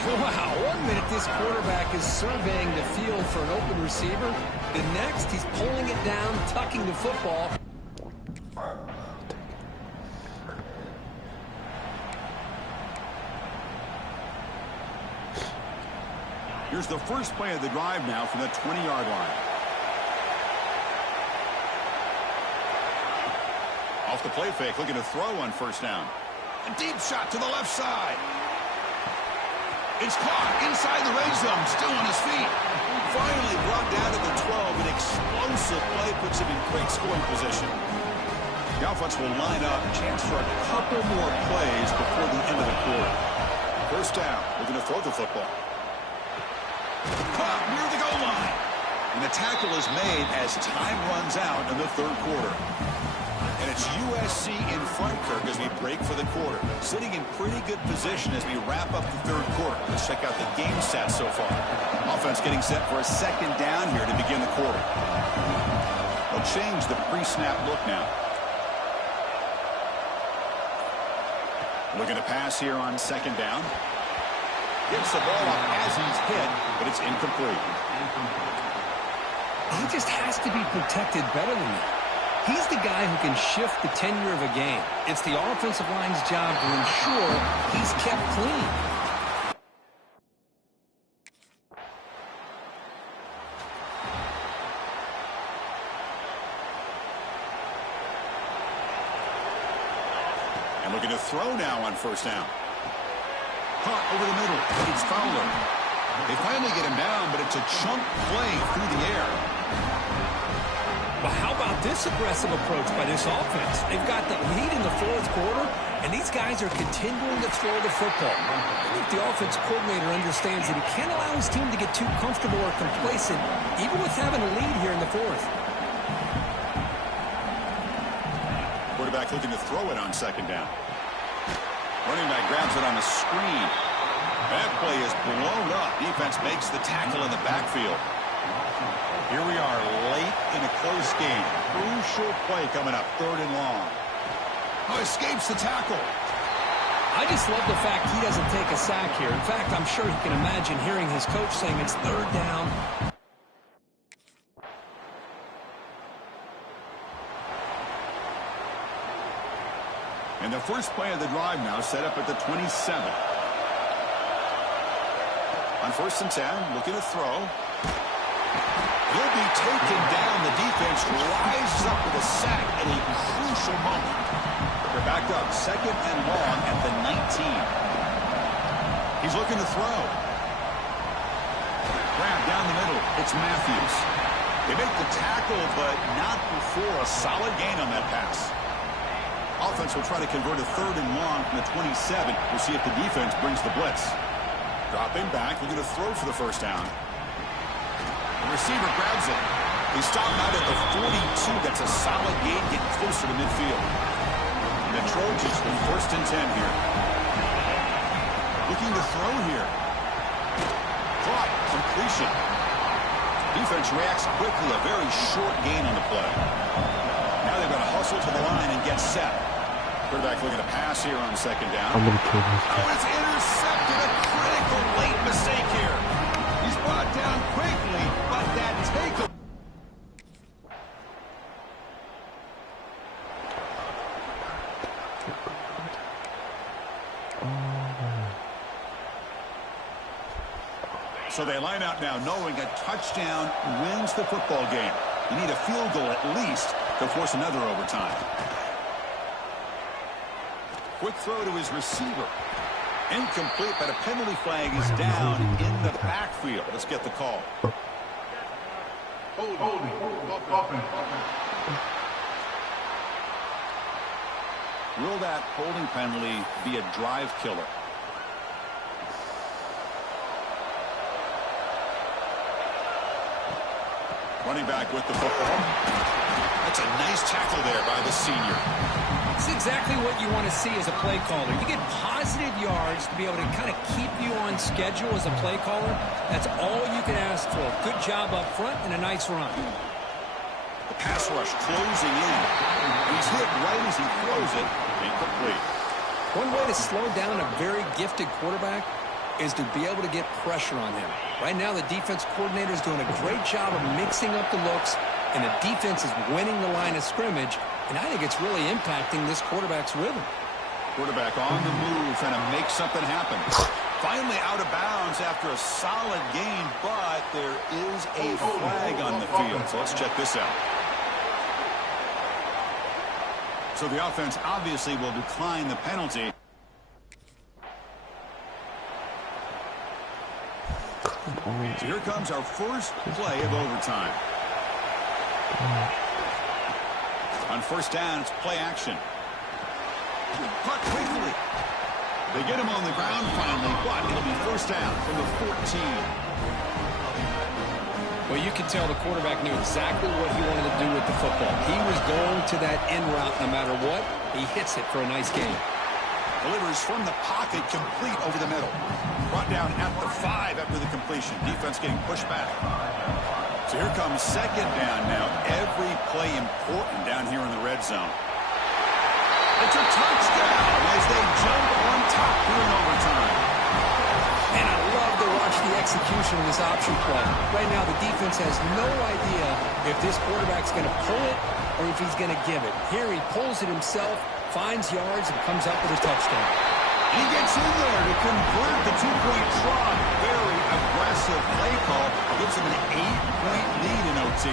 Wow, 1 minute this quarterback is surveying the field for an open receiver. The next, he's pulling it down, tucking the football. Here's the first play of the drive now from the 20-yard line. Off the play fake, looking to throw on first down. A deep shot to the left side. It's caught inside the red zone, still on his feet. Finally brought down to the 12. An explosive play puts him in great scoring position. The offense will line up. Chance for a couple more plays before the end of the quarter. First down, looking to throw the football. Caught near the goal line. And the tackle is made as time runs out in the third quarter. And it's USC in front, Kirk, as we break for the quarter. Sitting in pretty good position as we wrap up the third quarter. Let's check out the game stats so far. Offense getting set for a second down here to begin the quarter. They'll change the pre-snap look now. Looking to pass here on second down. Gets the ball up as he's hit, but it's incomplete. He just has to be protected better than that. He's the guy who can shift the tenure of a game. It's the offensive line's job to ensure he's kept clean. And looking to throw now on first down. Caught over the middle. It's Fowler. They finally get him down, but it's a chunk play through the air. But how about this aggressive approach by this offense? They've got the lead in the fourth quarter, and these guys are continuing to throw the football. I think the offense coordinator understands that he can't allow his team to get too comfortable or complacent, even with having a lead here in the fourth. Quarterback looking to throw it on second down. Running back grabs it on the screen. That play is blown up. Defense makes the tackle in the backfield. Here we are late in a close game. Crucial play coming up, third and long. Oh, escapes the tackle. I just love the fact he doesn't take a sack here. In fact, I'm sure he can imagine hearing his coach saying it's third down. And the first play of the drive now set up at the 27. On first and 10, looking to throw. He'll be taken down. The defense rises up with a sack at a crucial moment. They're back up second and long at the 19. He's looking to throw. Grab down the middle. It's Matthews. They make the tackle, but not before a solid gain on that pass. Offense will try to convert a third and long from the 27. We'll see if the defense brings the blitz. Dropping back, looking to throw for the first down. The receiver grabs it. He stopped out at the 42. That's a solid gain, getting closer to midfield. And the Trojans with first and 10 here. looking to throw here. Caught. Completion. Defense reacts quickly. A very short gain on the play. Now they're going to hustle to the line and get set. Quarterback looking to pass here on second down. I'm going to kill this guy. Oh, it's intercepted. A critical late mistake here. He's brought down quickly, but that takeaway. So they line out now knowing a touchdown wins the football game. You need a field goal at least to force another overtime. Quick throw to his receiver. Incomplete, but a penalty flag is down in the backfield. Let's get the call. Holding. Offense. Will that holding penalty be a drive killer? Running back with the football. That's a nice tackle there by the senior. It's exactly what you want to see as a play caller. You get positive yards to be able to kind of keep you on schedule as a play caller. That's all you can ask for. Good job up front and a nice run. The pass rush closing in. He's hit right as he throws it. Incomplete. One way to slow down a very gifted quarterback is to be able to get pressure on him. Right now, the defense coordinator is doing a great job of mixing up the looks, and the defense is winning the line of scrimmage, and I think it's really impacting this quarterback's rhythm. Quarterback on the move, trying to make something happen. Finally out of bounds after a solid gain, but there is a flag on the field. So let's check this out. So the offense obviously will decline the penalty. So here comes our first play of overtime. On first down, it's play action. Caught quickly. They get him on the ground finally, but it'll be first down from the 14. Well, you can tell the quarterback knew exactly what he wanted to do with the football. He was going to that end route no matter what. He hits it for a nice gain. Delivers from the pocket, complete over the middle. Brought down at the 5 after the completion. Defense getting pushed back. So here comes second down now. Every play important down here in the red zone. It's a touchdown as they jump on top here in overtime. And I love to watch the execution of this option play. Right now, the defense has no idea if this quarterback's going to pull it or if he's going to give it. Here he pulls it himself, finds yards, and comes up with a touchdown. He gets in there to convert the two-point try. Very aggressive play call. Gives him an 8-point lead in OT.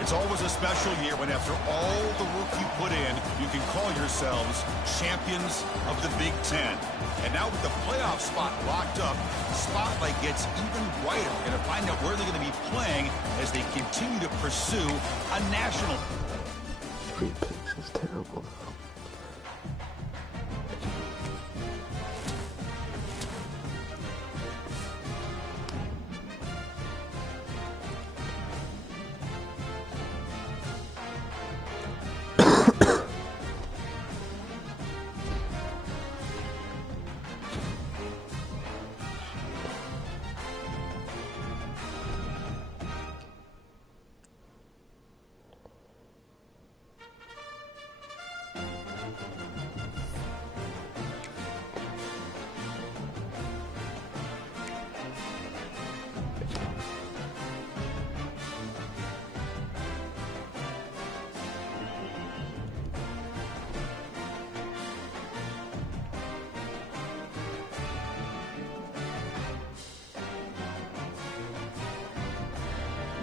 It's always a special year when after all the work you put in, you can call yourselves champions of the Big Ten. And now with the playoff spot locked up, the spotlight gets even brighter. We're going to find out where they're going to be playing as they continue to pursue a national. Free picks is terrible.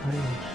Nice.